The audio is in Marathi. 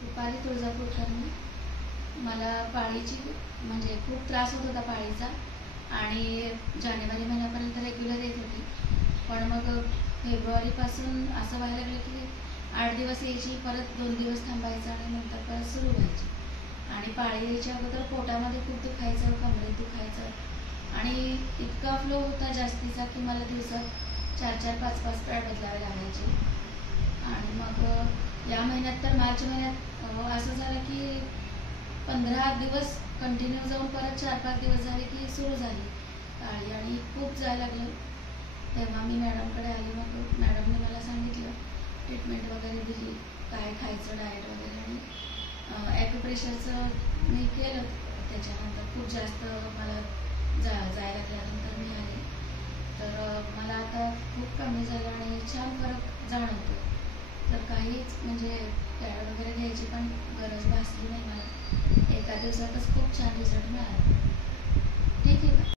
रुपाली तुळजापूरकर. मला पाळीची म्हणजे खूप त्रास होत होता पाळीचा आणि जानेवारी महिन्यापर्यंत रेग्युलर येत होती. पण मग फेब्रुवारीपासून असं व्हायला लागलं की 8 दिवस यायची, परत 2 दिवस थांबायचं आणि नंतर परत सुरू व्हायची. आणि पाळी यायच्या अगोदर पोटामध्ये खूप दुखायचं, कमरेत दुखायचं आणि इतका फ्लो होता जास्तीचा की मला दिवसात 4-4, 5-5 पॅड बदलावे लागायचे. आणि मग या महिन्यात तर मार्च महिन्यात असं झालं की 15 दिवस कंटिन्यू जाऊन परत 4-5 दिवस झाले की सुरू झाली पाळी आणि खूप जायला लागलं. तेव्हा मी मॅडमकडे आले. मग मॅडमने मला सांगितलं, ट्रीटमेंट वगैरे दिली, काय खायचं डाएट वगैरे, आणि ॲक्युप्रेशरचं मी केलं. त्याच्यानंतर खूप जास्त मला जायला लागल्यानंतर मी आले. तर मला आता खूप कमी झालं आणि छान फरक जाणवतो. तर काहीच म्हणजे पॅड वगैरे घ्यायची पण गरज भासली नाही मला. एका दिवसातच खूप छान रिझल्ट मिळाला.